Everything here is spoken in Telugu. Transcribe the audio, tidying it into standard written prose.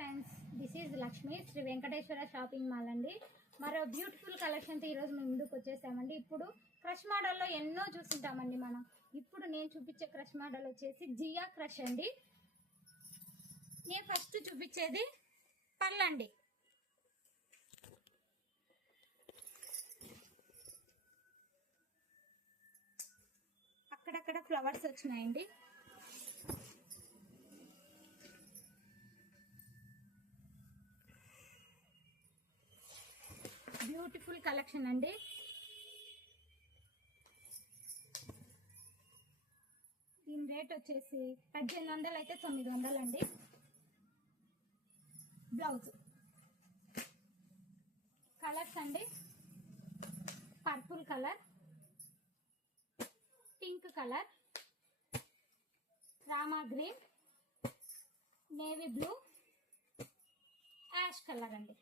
Friends, this is Lakshmi, Shri Venkateshwara shopping mall అండి. మరో బ్యూటిఫుల్ కలెక్షన్తో ఈరోజు మేము ముందుకు వచ్చేసామండి. ఇప్పుడు క్రష్ మోడల్లో ఎన్నో చూస్తుంటామండి మనం. ఇప్పుడు నేను చూపించే క్రష్ మోడల్ వచ్చేసి జియా క్రష్ అండి. నేను ఫస్ట్ చూపించేది పళ్ళండి. అక్కడక్కడ ఫ్లవర్స్ వచ్చినాయండి. బ్యూటిఫుల్ కలెక్షన్ అండి. దీని రేట్ వచ్చేసి 1800 అయితే 900 అండి. బ్లౌజ్ కలర్స్ అండి, purple colour, pink colour, Rama green, navy blue, ash colour అండి.